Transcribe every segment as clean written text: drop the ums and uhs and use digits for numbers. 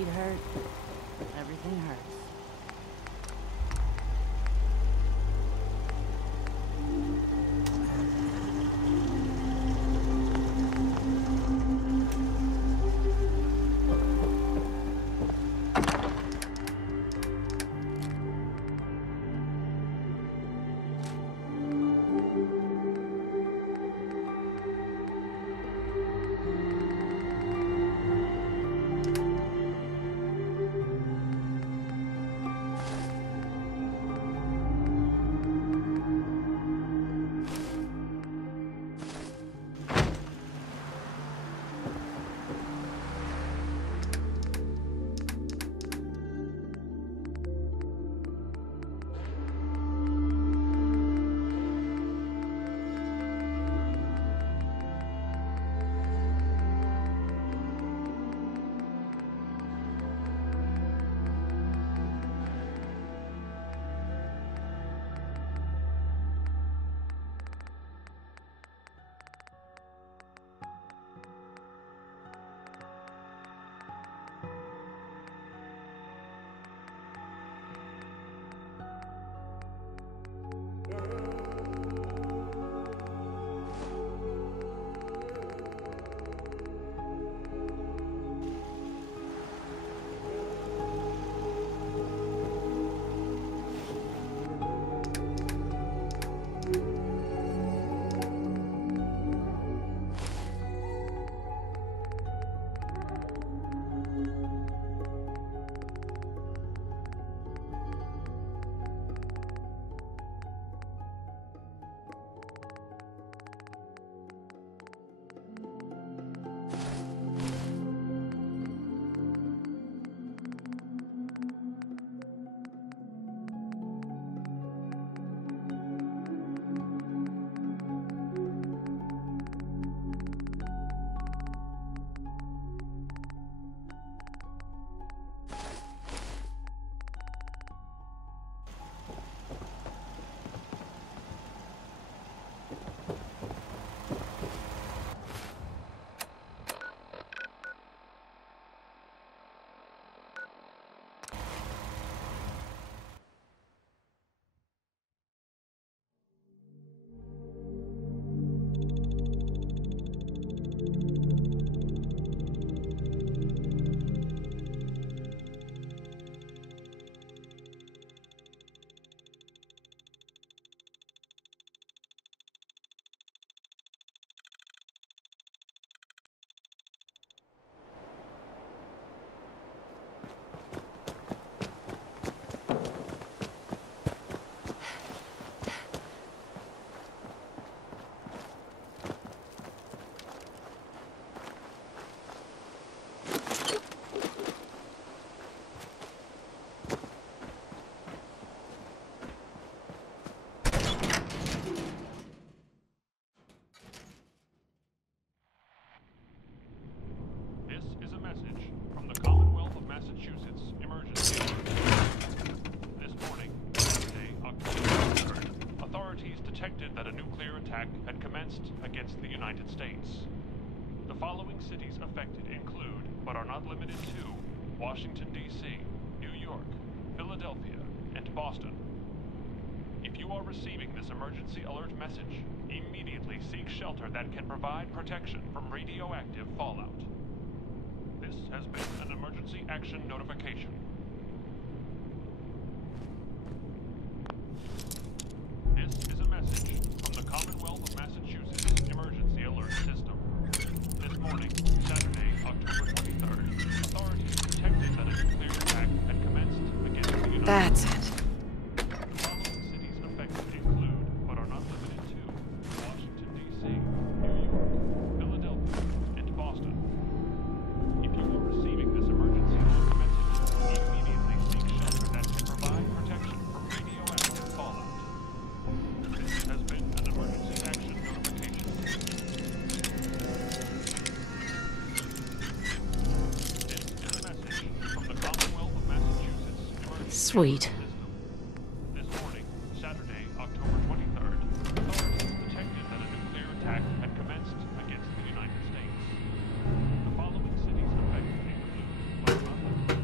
feet hurt. Everything hurts. Had commenced against the United States. The following cities affected include, but are not limited to, Washington, D.C., New York, Philadelphia, and Boston. If you are receiving this emergency alert message, immediately seek shelter that can provide protection from radioactive fallout. This has been an emergency action notification. This is a message from the Commonwealth of Massachusetts Emergency Alert System. This morning, Saturday, October 23rd, authorities detected that a nuclear attack had commenced against the United That's States. it. The following cities affected include, but are not limited to, Washington, D.C., New York, Philadelphia, and Boston. If you are receiving this emergency alert message, immediately seek shelter that can provide protection from radioactive fallout. This has been an emergency action notification. This is a message from the Commonwealth of Massachusetts Emergency Sweet. System. This morning, Saturday, October 23rd, authorities detected that a nuclear attack had commenced against the United States. The following cities affected include, but are not limited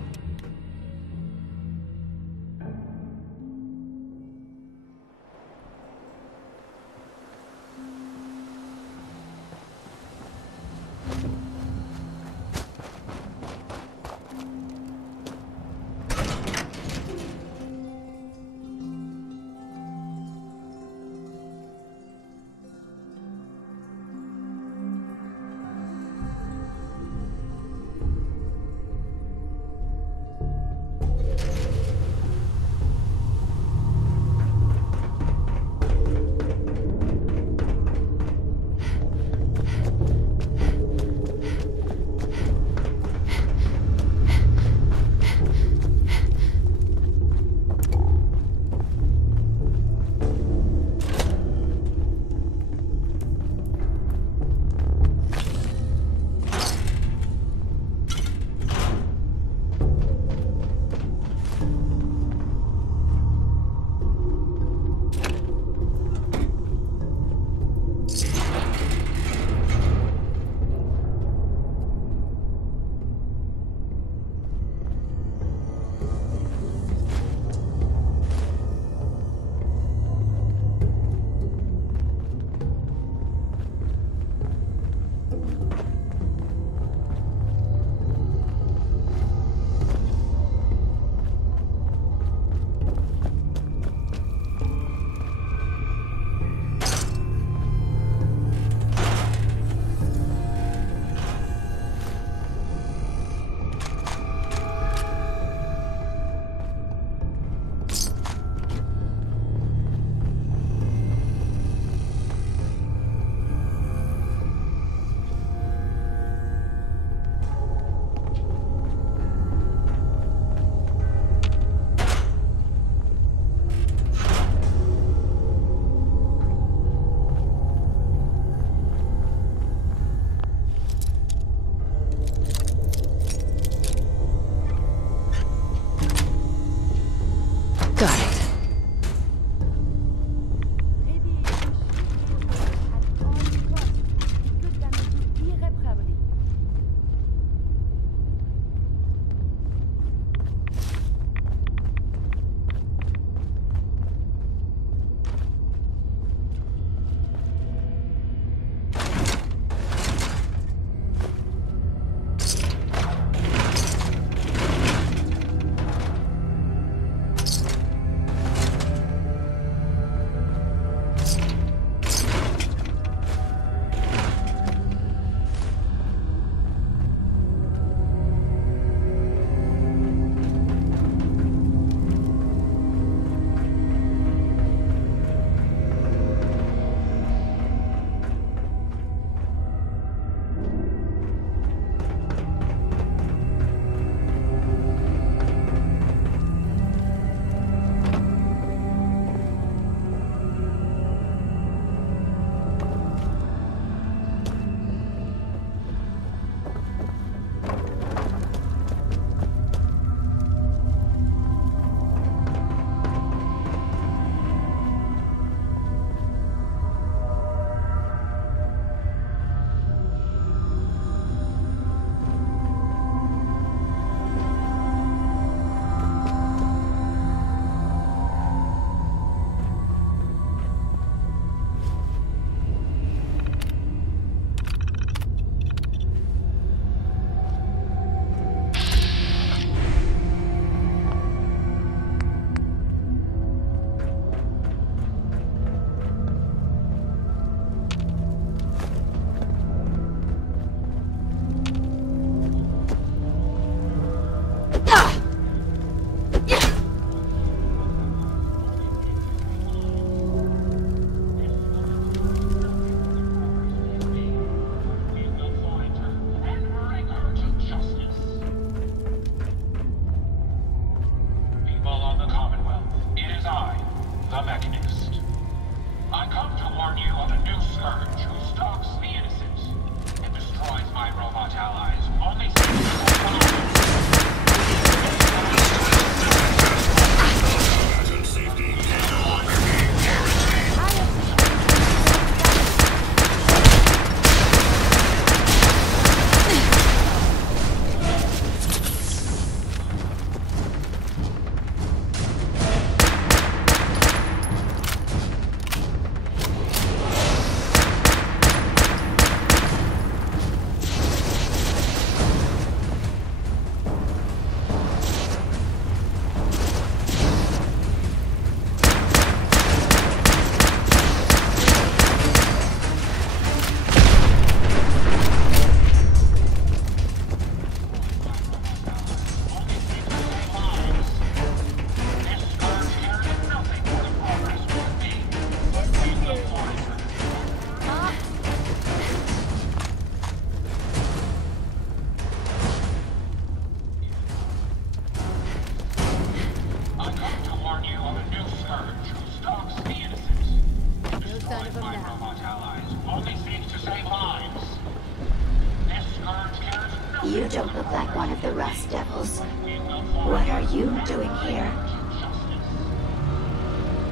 You don't look like one of the Rust Devils. What are you doing here?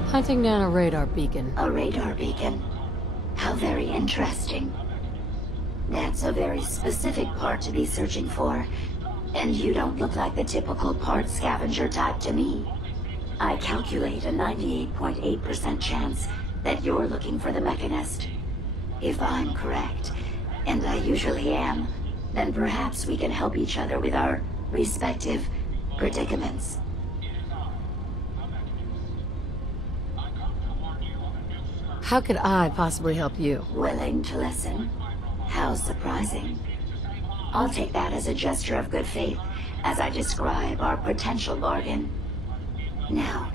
Hunting down a radar beacon. A radar beacon? How very interesting. That's a very specific part to be searching for. And you don't look like the typical part scavenger type to me. I calculate a 98.8% chance that you're looking for the Mechanist. If I'm correct, and I usually am, then perhaps we can help each other with our respective predicaments. How could I possibly help you? Willing to listen? How surprising. I'll take that as a gesture of good faith as I describe our potential bargain. Now,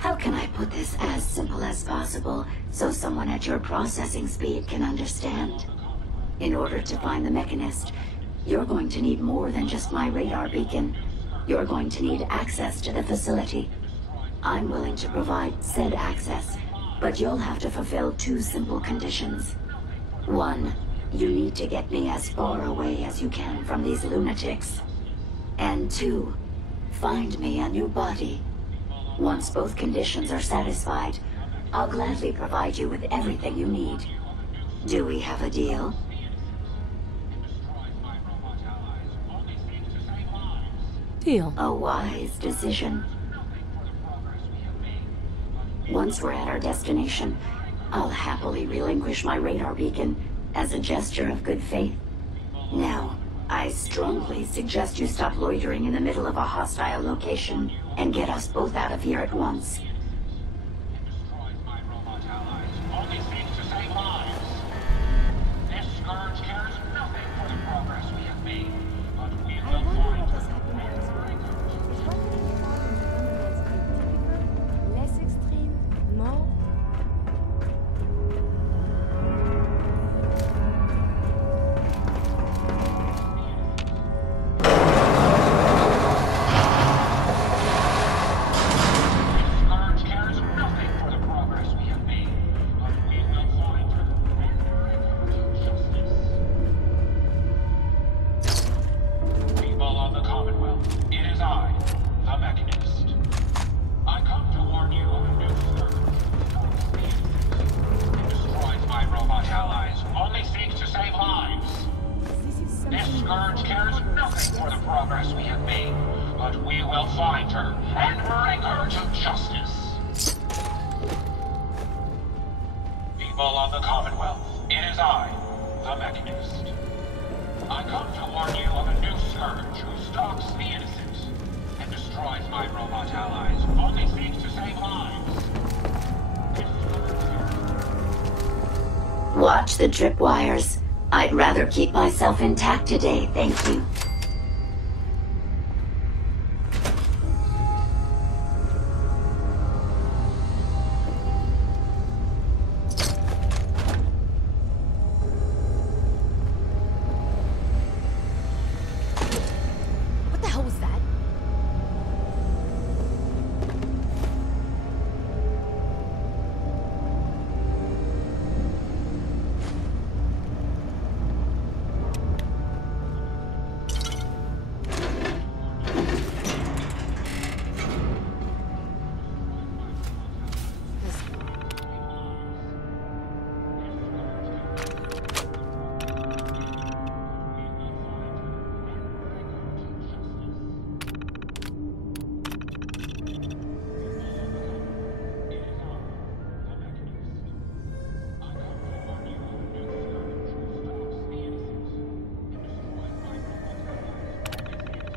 how can I put this as simple as possible so someone at your processing speed can understand? In order to find the Mechanist, you're going to need more than just my radar beacon. You're going to need access to the facility. I'm willing to provide said access, but you'll have to fulfill two simple conditions. One, you need to get me as far away as you can from these lunatics. And two, find me a new body. Once both conditions are satisfied, I'll gladly provide you with everything you need. Do we have a deal? Deal. A wise decision. Once we're at our destination, I'll happily relinquish my radar beacon as a gesture of good faith. Now, I strongly suggest you stop loitering in the middle of a hostile location and get us both out of here at once. Watch the tripwires. I'd rather keep myself intact today, thank you. What the hell was that?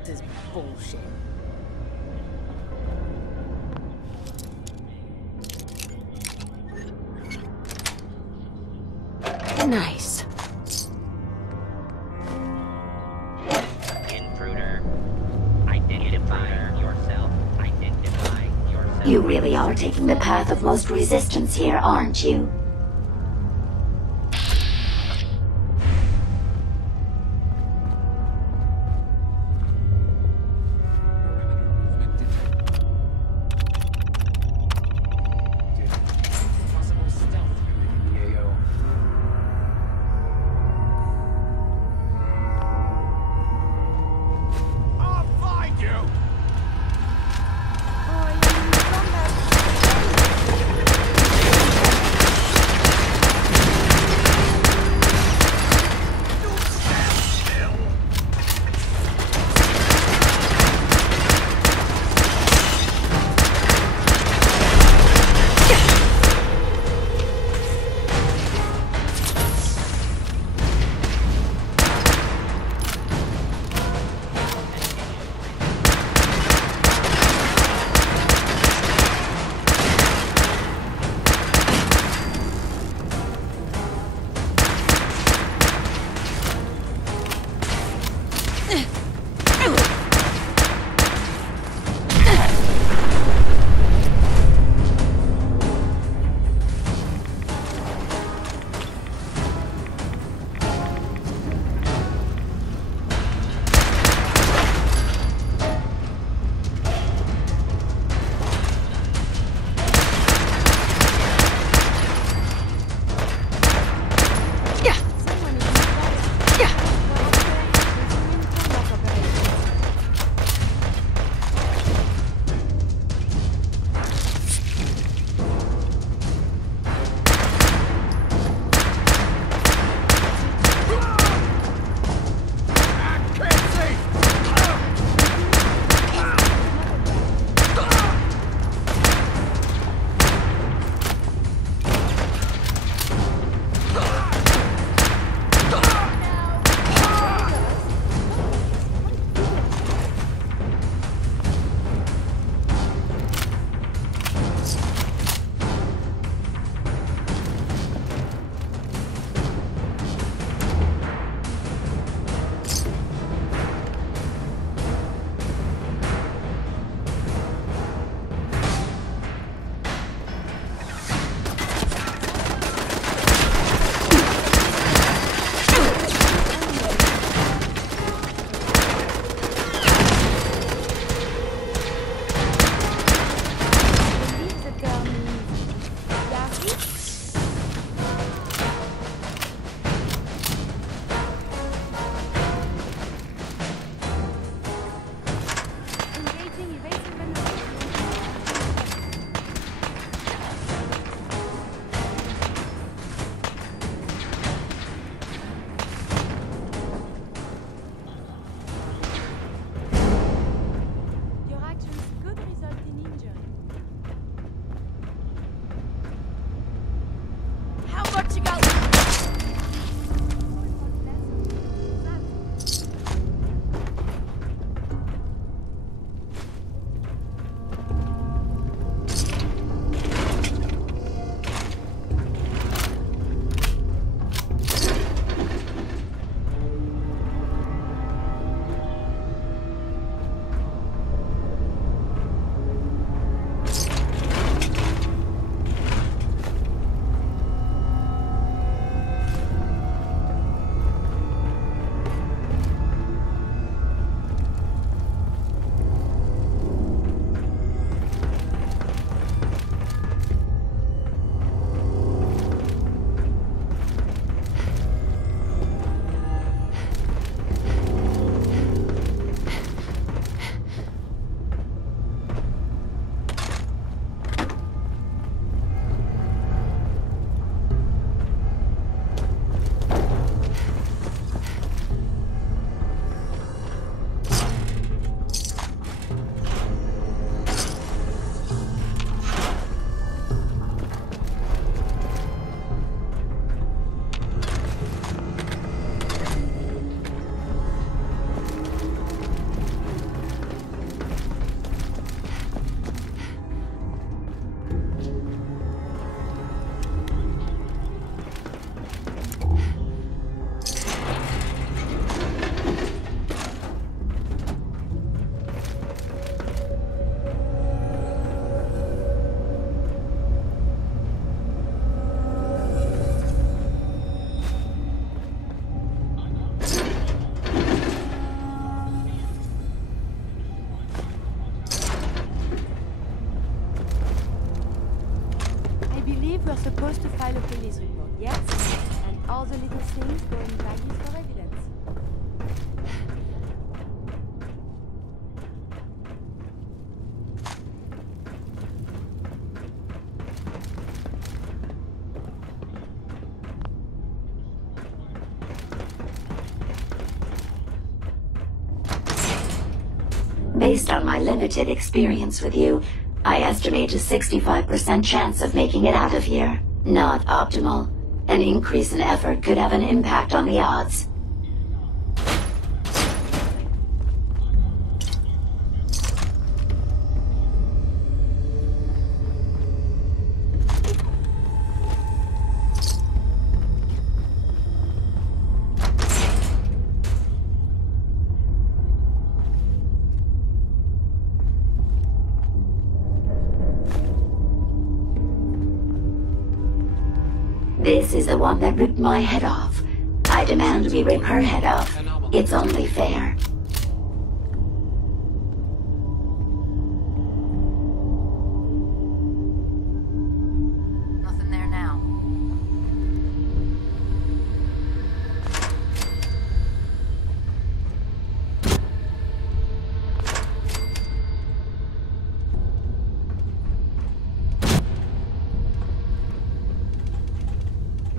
This is bullshit. Nice. Intruder. Identify yourself. Identify yourself. You really are taking the path of most resistance here, aren't you? police report, yes? And all the little things go in values for evidence. Based on my limited experience with you, I estimate a 65% chance of making it out of here. Not optimal. An increase in effort could have an impact on the odds. This is the one that ripped my head off. I demand we rip her head off. It's only fair. Nothing there now.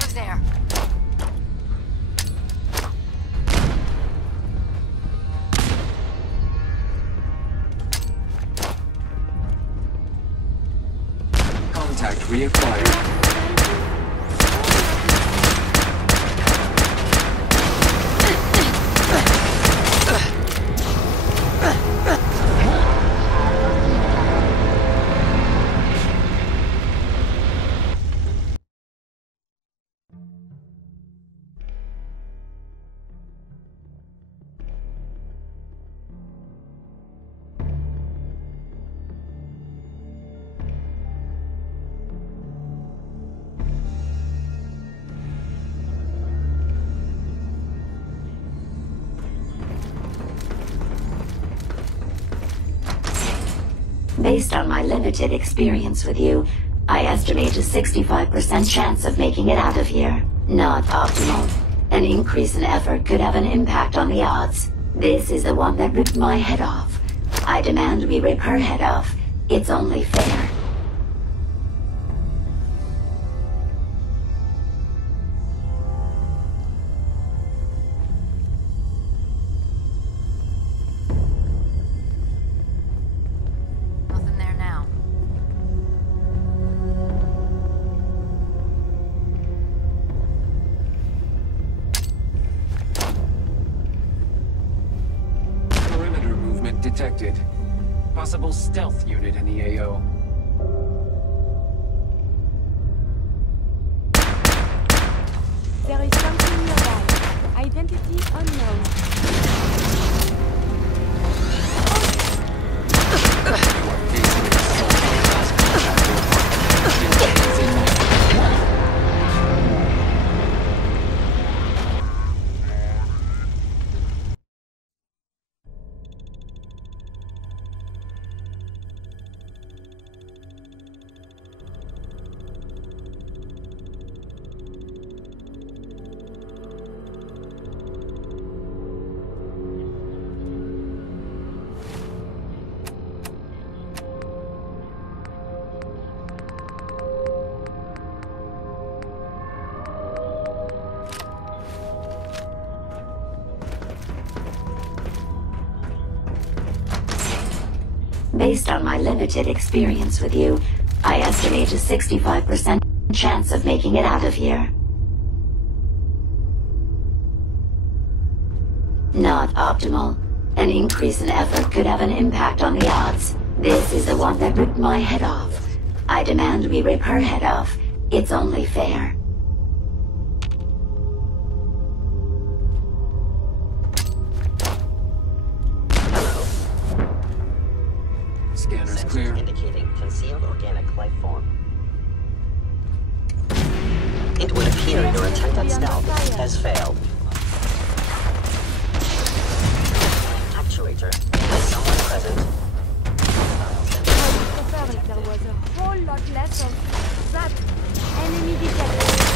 Who's there? Contact reacquired. Based on my limited experience with you, I estimate a 65% chance of making it out of here. Not optimal. An increase in effort could have an impact on the odds. This is the one that ripped my head off. I demand we rip her head off. It's only fair. Nothing there now. Perimeter movement detected. Possible stealth unit in the AO. There is something nearby. Identity unknown. Based on my limited experience with you, I estimate a 65% chance of making it out of here. Not optimal. An increase in effort could have an impact on the odds. This is the one that ripped my head off. I demand we rip her head off. It's only fair. Scanners clear. Indicating concealed organic life form. It would appear your attempt at stealth has failed. Actuator, is someone present? I would prefer if there was a whole lot less of that enemy detected.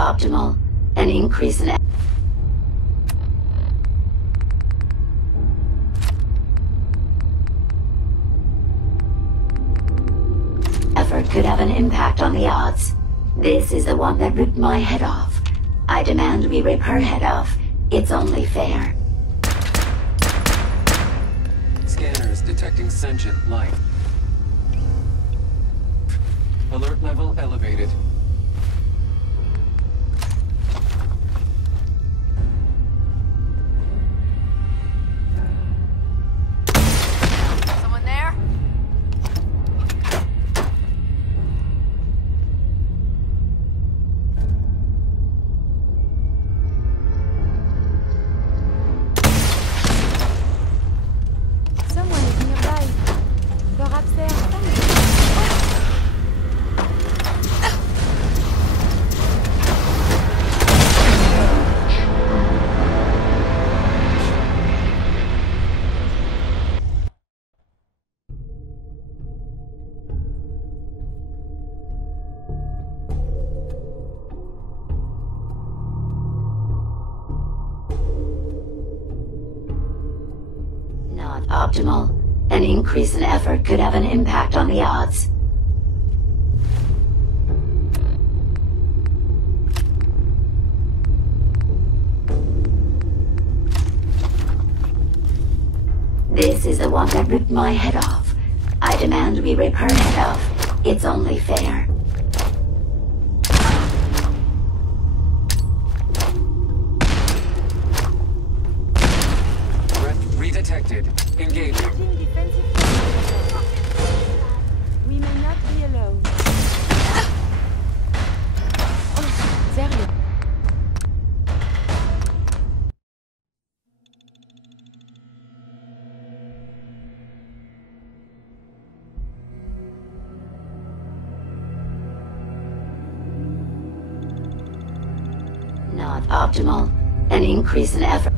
optimal. An increase in effort could have an impact on the odds. This is the one that ripped my head off. I demand we rip her head off. It's only fair. Scanners detecting sentient life. Alert level elevated. Someone there? Someone is nearby. Perhaps they are coming. Not optimal. An increase in effort could have an impact on the odds. This is the one that ripped my head off. I demand we rip her head off. It's only fair. Threat redetected. Engaging. Using defensive tactics. We may not be alone. Oh, serio? Not optimal. An increase in effort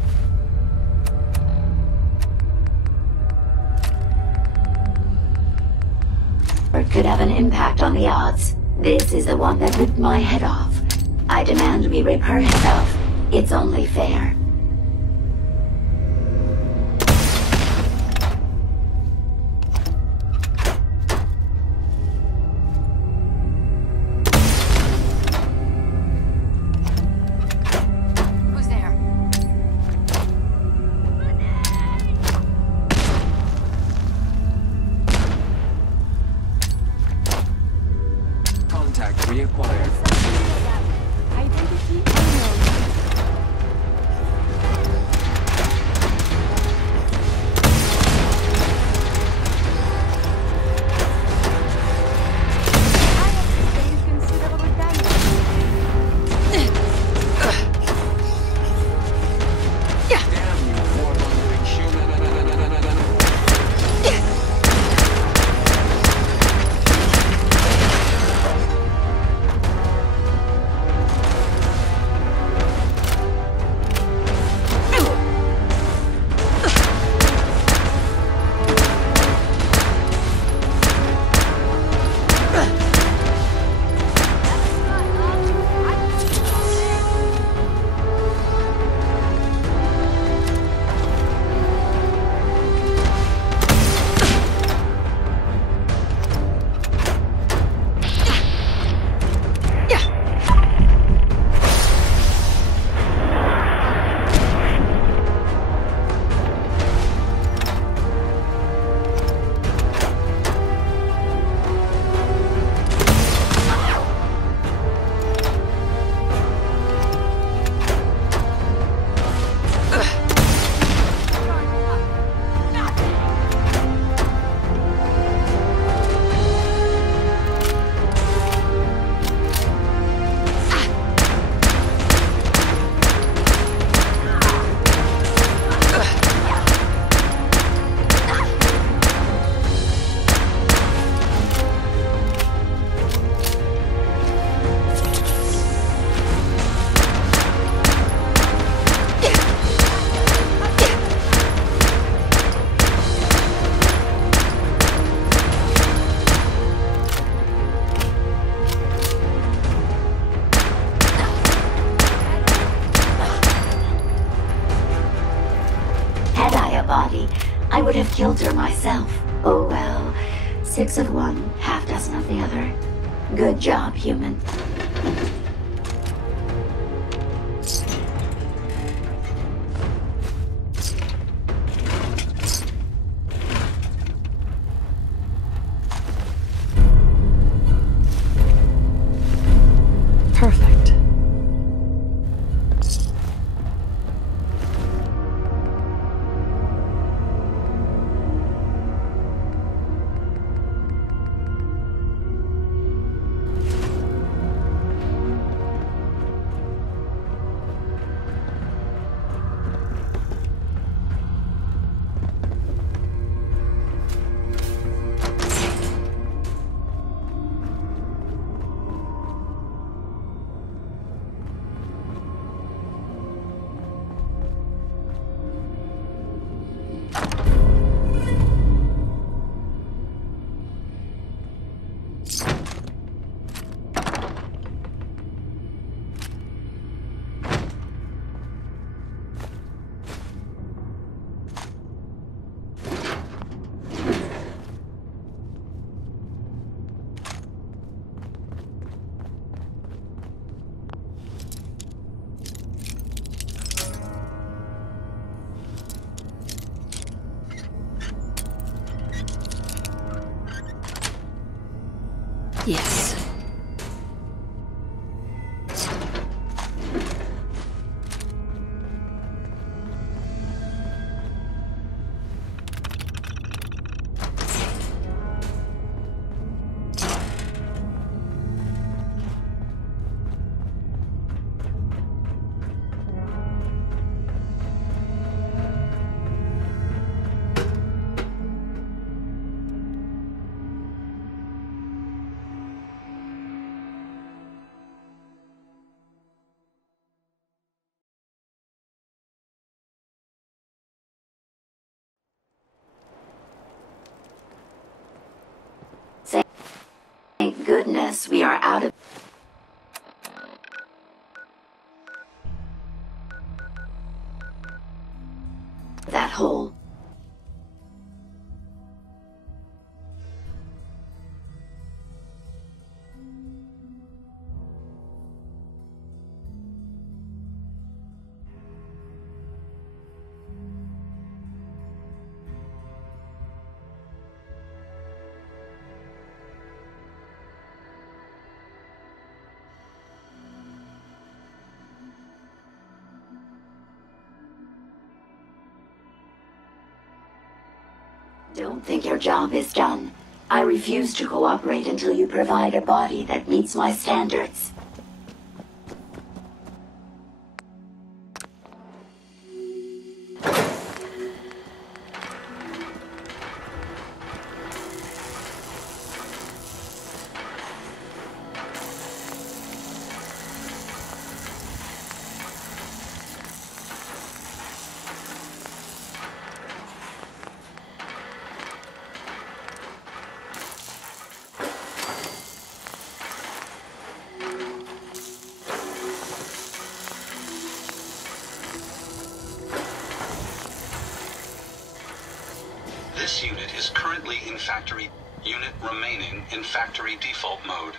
could have an impact on the odds. This is the one that ripped my head off. I demand we rip her head off. It's only fair. Who's there? Contact reacquired. Identity unknown. I have sustained considerable damage. Damn you, warmongering human. 6 of one, half dozen of the other. Good job, human. Perfect. Yes. Thank goodness we are out of that hole. Don't think your job is done. I refuse to cooperate until you provide a body that meets my standards. This unit is currently in factory. Unit remaining in factory default mode.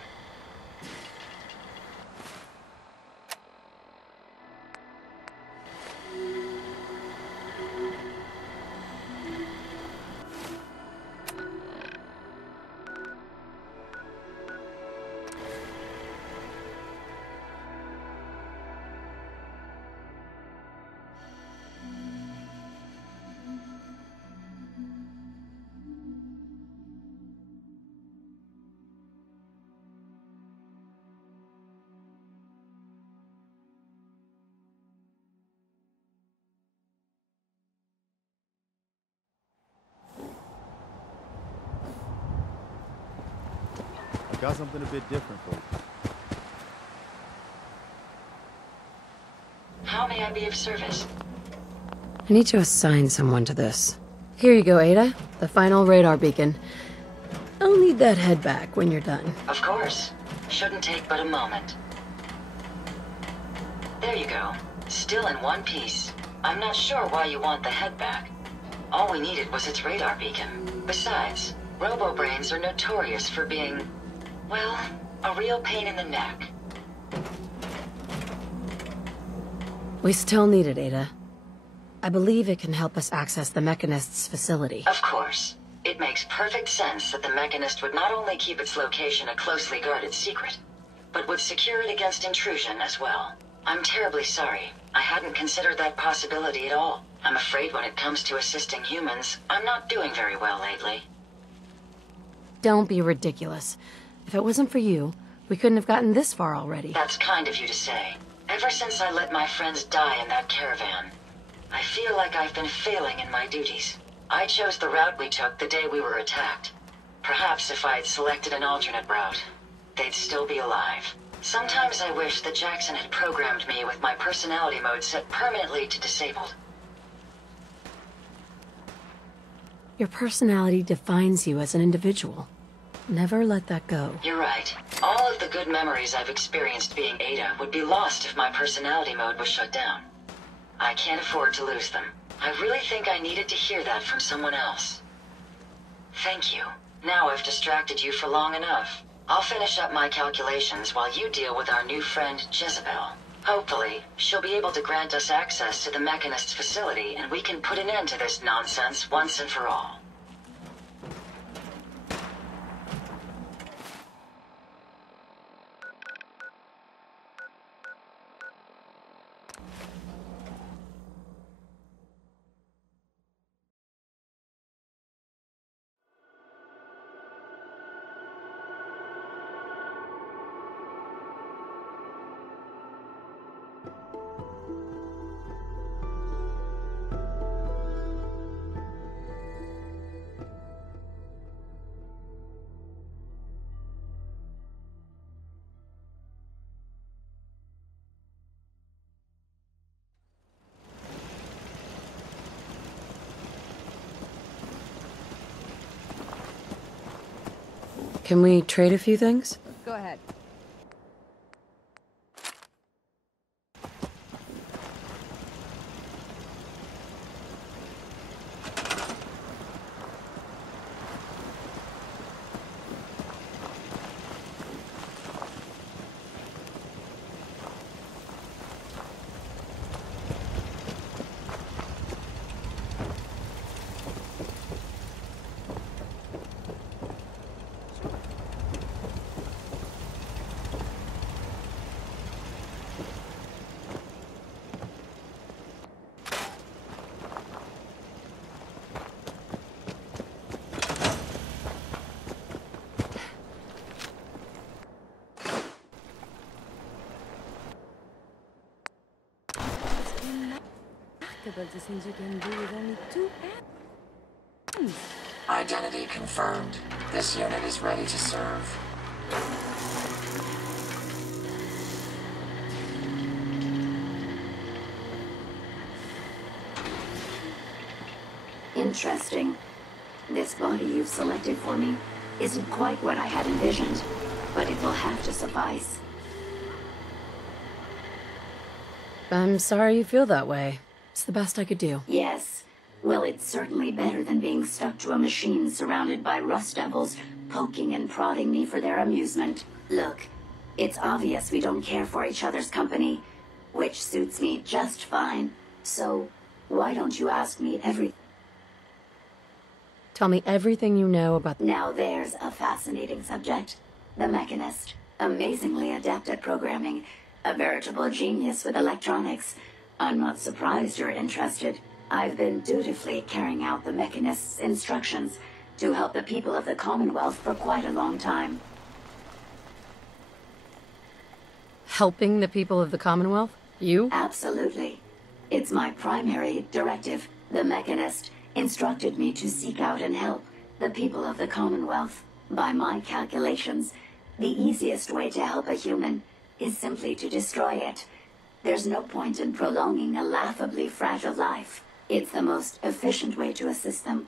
Got something a bit different for you. How may I be of service? I need to assign someone to this. Here you go, Ada. The final radar beacon. I'll need that head back when you're done. Of course. Shouldn't take but a moment. There you go. Still in one piece. I'm not sure why you want the head back. All we needed was its radar beacon. Besides, Robo-brains are notorious for being, well, a real pain in the neck. We still need it, Ada. I believe it can help us access the Mechanist's facility. Of course. It makes perfect sense that the Mechanist would not only keep its location a closely guarded secret, but would secure it against intrusion as well. I'm terribly sorry. I hadn't considered that possibility at all. I'm afraid when it comes to assisting humans, I'm not doing very well lately. Don't be ridiculous. If it wasn't for you, we couldn't have gotten this far already. That's kind of you to say. Ever since I let my friends die in that caravan, I feel like I've been failing in my duties. I chose the route we took the day we were attacked. Perhaps if I had selected an alternate route, they'd still be alive. Sometimes I wish that Jackson had programmed me with my personality mode set permanently to disabled. Your personality defines you as an individual. Never let that go. You're right. All of the good memories I've experienced being Ada would be lost if my personality mode was shut down. I can't afford to lose them. I really think I needed to hear that from someone else. Thank you. Now I've distracted you for long enough. I'll finish up my calculations while you deal with our new friend, Jezebel. Hopefully, she'll be able to grant us access to the Mechanist's facility and we can put an end to this nonsense once and for all. Can we trade a few things? Go ahead. The things you can do with only 2 hands. Identity confirmed. This unit is ready to serve. Interesting. This body you've selected for me isn't quite what I had envisioned, but it will have to suffice. I'm sorry you feel that way. It's the best I could do. Yes. Well, it's certainly better than being stuck to a machine surrounded by rust devils poking and prodding me for their amusement. Look, it's obvious we don't care for each other's company, which suits me just fine. So, why don't you ask me everything? Tell me everything you know about... Now there's a fascinating subject. The Mechanist. Amazingly adept at programming. A veritable genius with electronics. I'm not surprised you're interested. I've been dutifully carrying out the Mechanist's instructions to help the people of the Commonwealth for quite a long time. Helping the people of the Commonwealth? You? Absolutely. It's my primary directive. The Mechanist instructed me to seek out and help the people of the Commonwealth. By my calculations, the easiest way to help a human is simply to destroy it. There's no point in prolonging a laughably fragile life. It's the most efficient way to assist them.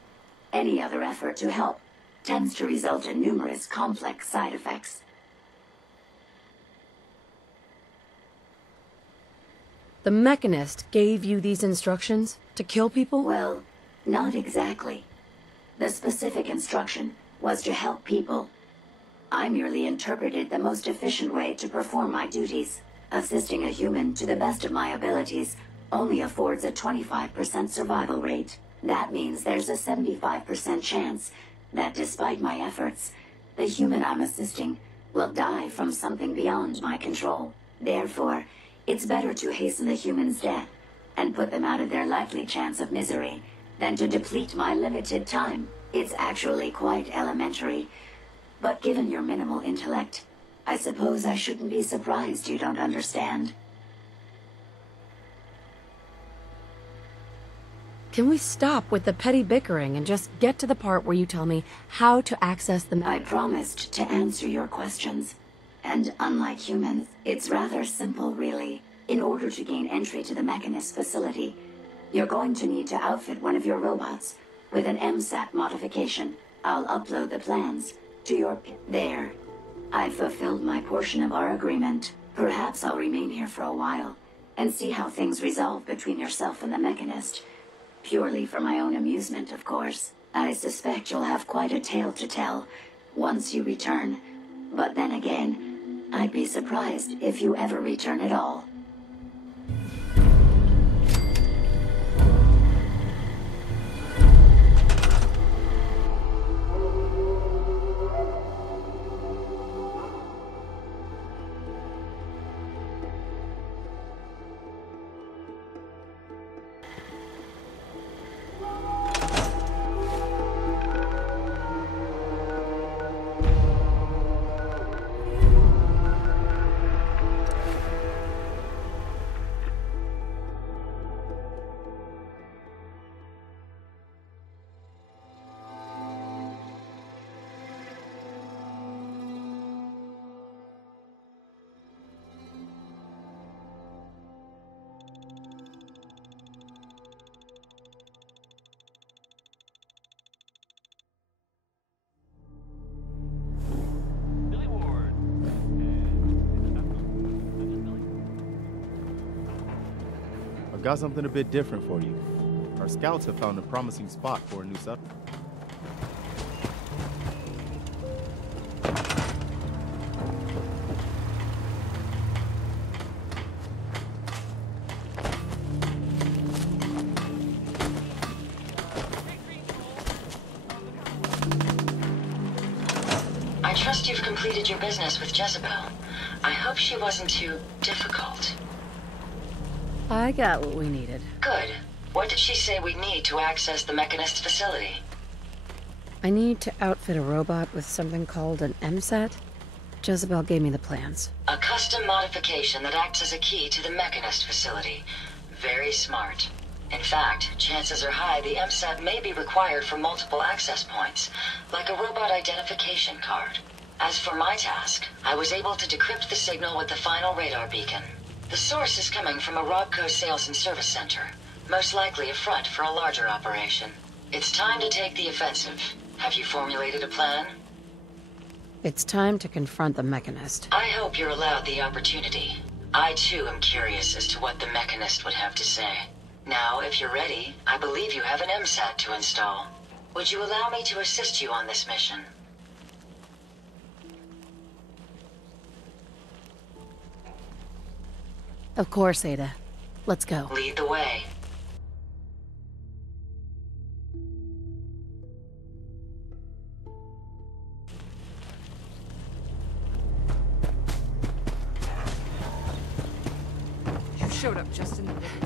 Any other effort to help tends to result in numerous complex side effects. The Mechanist gave you these instructions to kill people? Well, not exactly. The specific instruction was to help people. I merely interpreted the most efficient way to perform my duties. Assisting a human to the best of my abilities only affords a 25% survival rate. That means there's a 75% chance that despite my efforts, the human I'm assisting will die from something beyond my control. Therefore, it's better to hasten the human's death and put them out of their likely chance of misery than to deplete my limited time. It's actually quite elementary, but given your minimal intellect, I suppose I shouldn't be surprised you don't understand. Can we stop with the petty bickering and just get to the part where you tell me how to access the... I promised to answer your questions. And unlike humans, it's rather simple, really. In order to gain entry to the Mechanist facility, you're going to need to outfit one of your robots with an MSAT modification. I'll upload the plans to your... There. I've fulfilled my portion of our agreement. Perhaps I'll remain here for a while and see how things resolve between yourself and the Mechanist. Purely for my own amusement, of course. I suspect you'll have quite a tale to tell once you return. But then again, I'd be surprised if you ever return at all. Got something a bit different for you. Our scouts have found a promising spot for a new settlement. I trust you've completed your business with Jezebel. I hope she wasn't too difficult. I got what we needed. Good. What did she say we need to access the Mechanist facility? I need to outfit a robot with something called an MSAT. Jezebel gave me the plans. A custom modification that acts as a key to the Mechanist facility. Very smart. In fact, chances are high the MSAT may be required for multiple access points, like a robot identification card. As for my task, I was able to decrypt the signal with the final radar beacon. The source is coming from a Robco sales and service center, most likely a front for a larger operation. It's time to take the offensive. Have you formulated a plan? It's time to confront the Mechanist. I hope you're allowed the opportunity. I too am curious as to what the Mechanist would have to say. Now, if you're ready, I believe you have an MSAT to install. Would you allow me to assist you on this mission? Of course, Ada. Let's go. Lead the way. You showed up just in the nick.